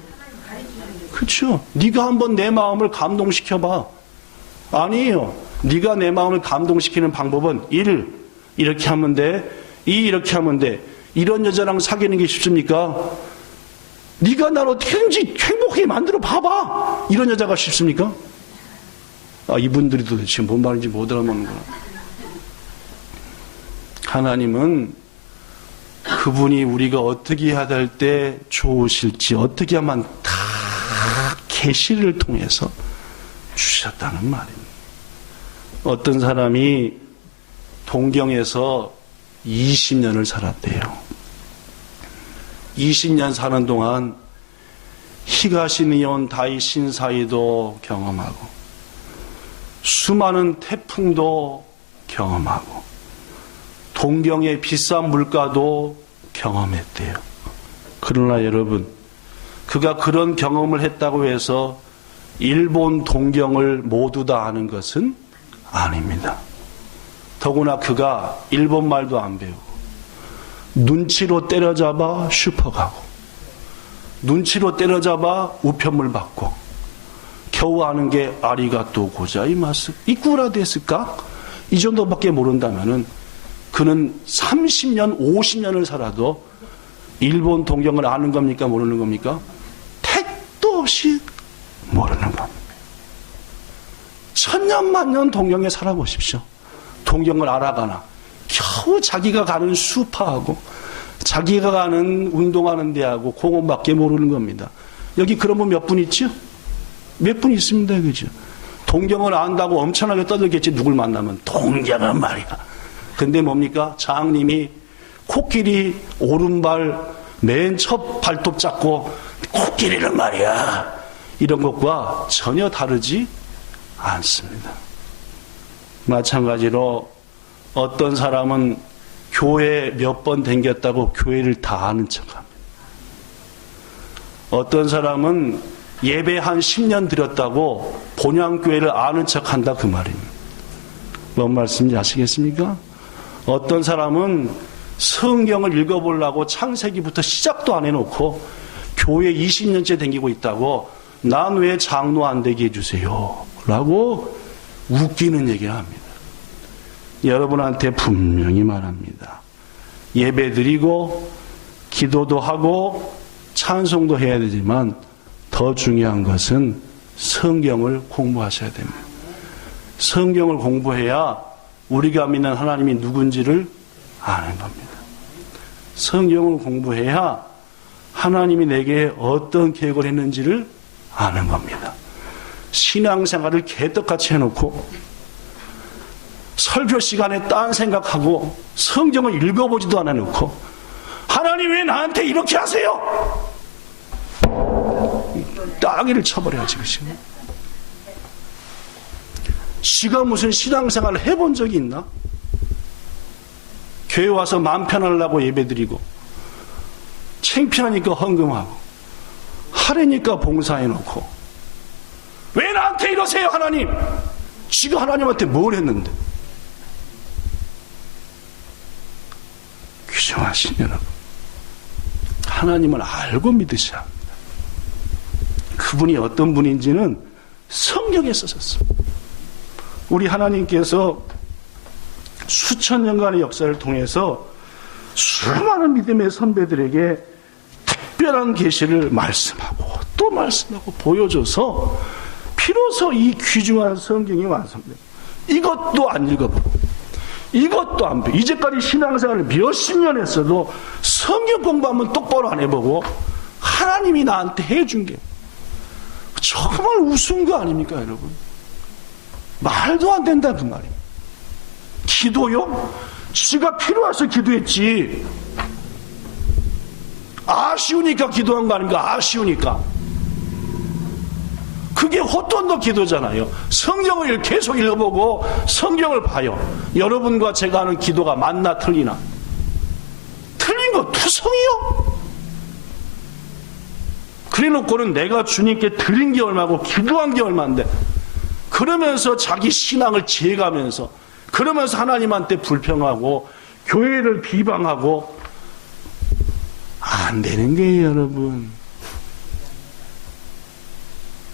그렇죠. 네가 한번 내 마음을 감동시켜봐. 아니에요. 네가 내 마음을 감동시키는 방법은 1. 이렇게 하면 돼. 2. 이렇게 하면 돼. 이런 여자랑 사귀는 게 쉽습니까? 네가 나를 어떻게든지 행복하게 만들어 봐봐. 이런 여자가 쉽습니까? 이분들이 도대체 뭔 말인지 못 알아먹는구나. 하나님은 그분이 우리가 어떻게 해야 될 때 좋으실지, 어떻게 하면 다 계시를 통해서 주셨다는 말입니다. 어떤 사람이 동경에서 20년을 살았대요. 20년 사는 동안 히가신이 온 다이신 사이도 경험하고 수많은 태풍도 경험하고 동경의 비싼 물가도 경험했대요. 그러나 여러분, 그가 그런 경험을 했다고 해서 일본 동경을 모두 다 아는 것은 아닙니다. 더구나 그가 일본 말도 안 배우고 눈치로 때려잡아 슈퍼 가고 눈치로 때려잡아 우편물 받고 겨우 아는 게 아리가또 고자이마스 이쿠라 데스까? 이 정도밖에 모른다면은 그는 30년, 50년을 살아도 일본 동경을 아는 겁니까? 모르는 겁니까? 택도 없이 모르는 겁니다. 천년만년 동경에 살아보십시오. 동경을 알아가나 겨우 자기가 가는 수파하고 자기가 가는 운동하는 데하고 공원밖에 모르는 겁니다. 여기 그런 분 몇 분 있죠? 몇 분 있습니다. 그죠? 동경을 안다고 엄청나게 떠들겠지. 누굴 만나면 동경은 말이야. 근데 뭡니까? 장님이 코끼리 오른발 맨 첫 발톱 잡고 코끼리는 말이야. 이런 것과 전혀 다르지 않습니다. 마찬가지로 어떤 사람은 교회 몇 번 다녔다고 교회를 다 아는 척합니다. 어떤 사람은 예배 한 10년 드렸다고 본향교회를 아는 척한다 그 말입니다. 뭔 말씀인지 아시겠습니까? 어떤 사람은 성경을 읽어보려고 창세기부터 시작도 안 해놓고 교회 20년째 다니고 있다고 난 왜 장로 안 되게 해주세요 라고 웃기는 얘기를 합니다. 여러분한테 분명히 말합니다. 예배 드리고 기도도 하고 찬송도 해야 되지만 더 중요한 것은 성경을 공부하셔야 됩니다. 성경을 공부해야 우리가 믿는 하나님이 누군지를 아는 겁니다. 성경을 공부해야 하나님이 내게 어떤 계획을 했는지를 아는 겁니다. 신앙생활을 개떡같이 해놓고 설교 시간에 딴 생각하고 성경을 읽어보지도 않아 놓고 하나님 왜 나한테 이렇게 하세요? 따귀를 쳐버려야지. 지가 무슨 신앙생활을 해본 적이 있나? 교회 와서 마음 편하려고 예배드리고 창피하니까 헌금하고 하려니까 봉사해놓고 왜 나한테 이러세요 하나님? 지가 하나님한테 뭘 했는데? 귀중하신 여러분, 하나님을 알고 믿으셔야 합니다. 그분이 어떤 분인지는 성경에 써졌습니다. 우리 하나님께서 수천 년간의 역사를 통해서 수많은 믿음의 선배들에게 특별한 계시를 말씀하고 또 말씀하고 보여줘서 비로소 이 귀중한 성경이 완성됩니다. 이것도 안 읽어보고 이것도 안 배워. 이제까지 신앙생활을 몇십 년 했어도 성경 공부 한번 똑바로 안 해보고 하나님이 나한테 해준 게 정말 우스운 거 아닙니까 여러분? 말도 안 된다 그 말이에요. 기도요? 지가 필요해서 기도했지. 아쉬우니까 기도한 거 아닙니까? 아쉬우니까. 그게 헛돈도 기도잖아요. 성경을 계속 읽어보고 성경을 봐요. 여러분과 제가 하는 기도가 맞나 틀리나? 틀린 거 투성이요. 그래놓고는 내가 주님께 드린 게 얼마고 기도한 게 얼마인데 그러면서 자기 신앙을 재가면서 그러면서 하나님한테 불평하고 교회를 비방하고 안 되는 거예요 여러분.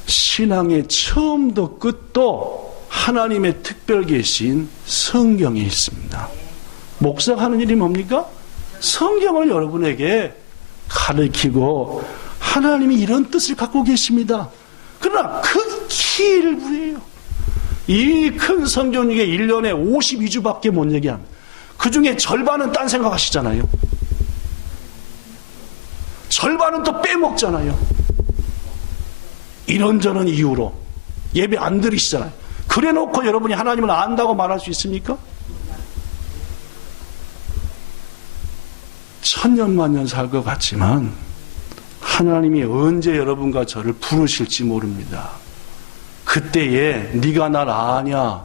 신앙의 처음도 끝도 하나님의 특별 계신 성경에 있습니다. 목사가 하는 일이 뭡니까? 성경을 여러분에게 가르치고 하나님이 이런 뜻을 갖고 계십니다. 그러나 극히 일부예요. 이 큰 성경 중에 1년에 52주밖에 못 얘기합니다. 그 중에 절반은 딴 생각하시잖아요. 절반은 또 빼먹잖아요. 이런저런 이유로 예배 안 드리시잖아요. 그래 놓고 여러분이 하나님을 안다고 말할 수 있습니까? 천년만년 살 것 같지만 하나님이 언제 여러분과 저를 부르실지 모릅니다. 그때에 네가 날 아냐?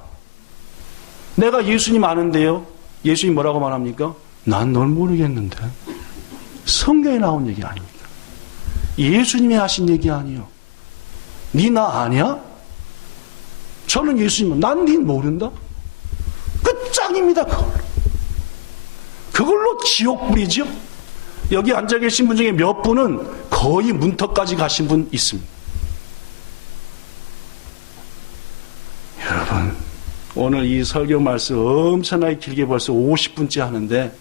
내가 예수님 아는데요. 예수님 뭐라고 말합니까? 난 널 모르겠는데. 성경에 나온 얘기 아닙니까? 예수님이 하신 얘기 아니요. 네 나 아냐? 저는 예수님은 난 네 모른다? 끝장입니다. 그걸로 지옥불이죠. 여기 앉아 계신 분 중에 몇 분은 거의 문턱까지 가신 분 있습니다. 여러분, 오늘 이 설교 말씀 엄청나게 길게 벌써 50분째 하는데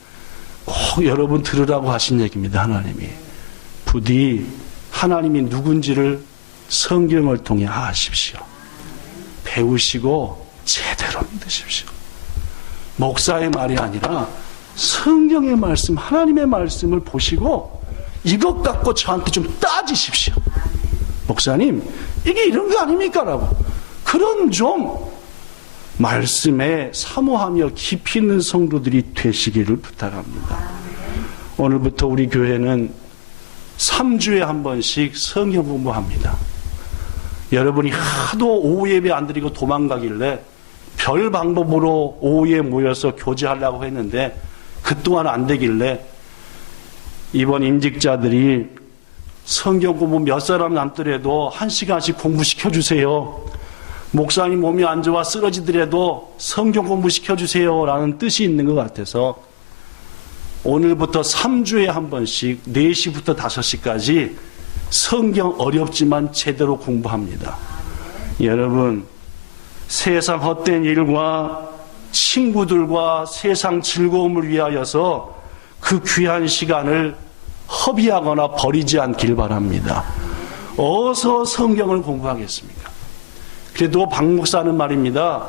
꼭 여러분 들으라고 하신 얘기입니다. 하나님이 부디 하나님이 누군지를 성경을 통해 아십시오. 배우시고 제대로 믿으십시오. 목사의 말이 아니라 성경의 말씀, 하나님의 말씀을 보시고 이것 갖고 저한테 좀 따지십시오. 목사님, 이게 이런 거 아닙니까? 라고. 그런 좀 말씀에 사모하며 깊이 있는 성도들이 되시기를 부탁합니다. 오늘부터 우리 교회는 3주에 한 번씩 성경 공부합니다. 여러분이 하도 오후 예배 안 드리고 도망가길래 별 방법으로 오후에 모여서 교제하려고 했는데 그동안 안 되길래 이번 임직자들이 성경 공부 몇 사람 남더라도 1시간씩 공부시켜주세요. 목사님 몸이 안 좋아 쓰러지더라도 성경 공부시켜주세요 라는 뜻이 있는 것 같아서 오늘부터 3주에 한 번씩 4시부터 5시까지 성경 어렵지만 제대로 공부합니다. 여러분, 세상 헛된 일과 친구들과 세상 즐거움을 위하여서 그 귀한 시간을 허비하거나 버리지 않길 바랍니다. 어서 성경을 공부하겠습니까? 그래도 박 목사는 말입니다.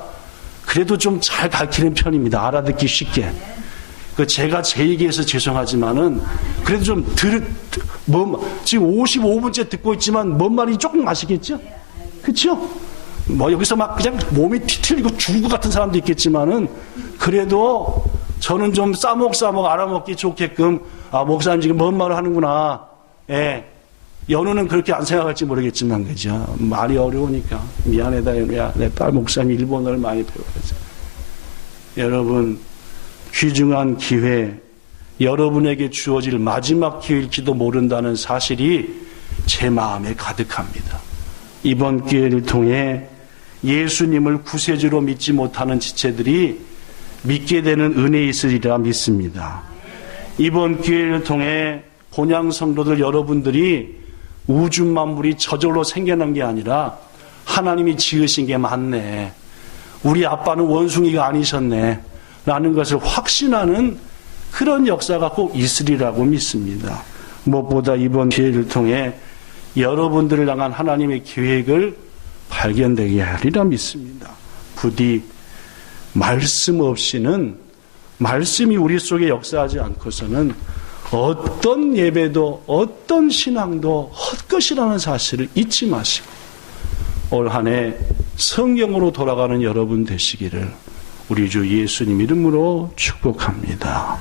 그래도 좀 잘 가르치는 편입니다. 알아듣기 쉽게. 제가 제 얘기해서 죄송하지만은 그래도 좀 지금 55분째 듣고 있지만 뭔 말인지 조금 아시겠죠? 그렇죠? 뭐 여기서 막 그냥 몸이 뒤틀리고 죽을 것 같은 사람도 있겠지만은 그래도 저는 좀 싸먹 알아먹기 좋게끔 목사님 지금 뭔 말을 하는구나. 예. 연우는 그렇게 안 생각할지 모르겠지만 그죠? 말이 어려우니까 미안하다 연우야. 내 딸 목사님 일본어를 많이 배워야지. 여러분 귀중한 기회, 여러분에게 주어질 마지막 기회일지도 모른다는 사실이 제 마음에 가득합니다. 이번 기회를 통해 예수님을 구세주로 믿지 못하는 지체들이 믿게 되는 은혜 있으리라 믿습니다. 이번 기회를 통해 본향 성도들 여러분들이 우주 만물이 저절로 생겨난 게 아니라 하나님이 지으신 게 맞네. 우리 아빠는 원숭이가 아니셨네. 라는 것을 확신하는 그런 역사가 꼭 있으리라고 믿습니다. 무엇보다 이번 기회를 통해 여러분들을 향한 하나님의 계획을 발견되게 하리라 믿습니다. 부디 말씀 없이는, 말씀이 우리 속에 역사하지 않고서는 어떤 예배도 어떤 신앙도 헛것이라는 사실을 잊지 마시고 올 한 해 성경으로 돌아가는 여러분 되시기를 우리 주 예수님 이름으로 축복합니다.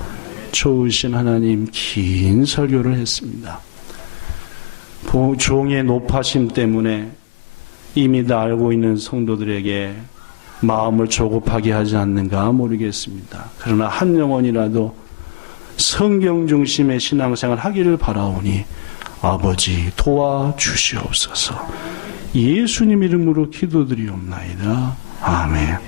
좋으신 하나님, 긴 설교를 했습니다. 종의 높아심 때문에 이미 다 알고 있는 성도들에게 마음을 조급하게 하지 않는가 모르겠습니다. 그러나 한 영혼이라도 성경 중심의 신앙생활 하기를 바라오니 아버지 도와주시옵소서. 예수님 이름으로 기도드리옵나이다. 아멘.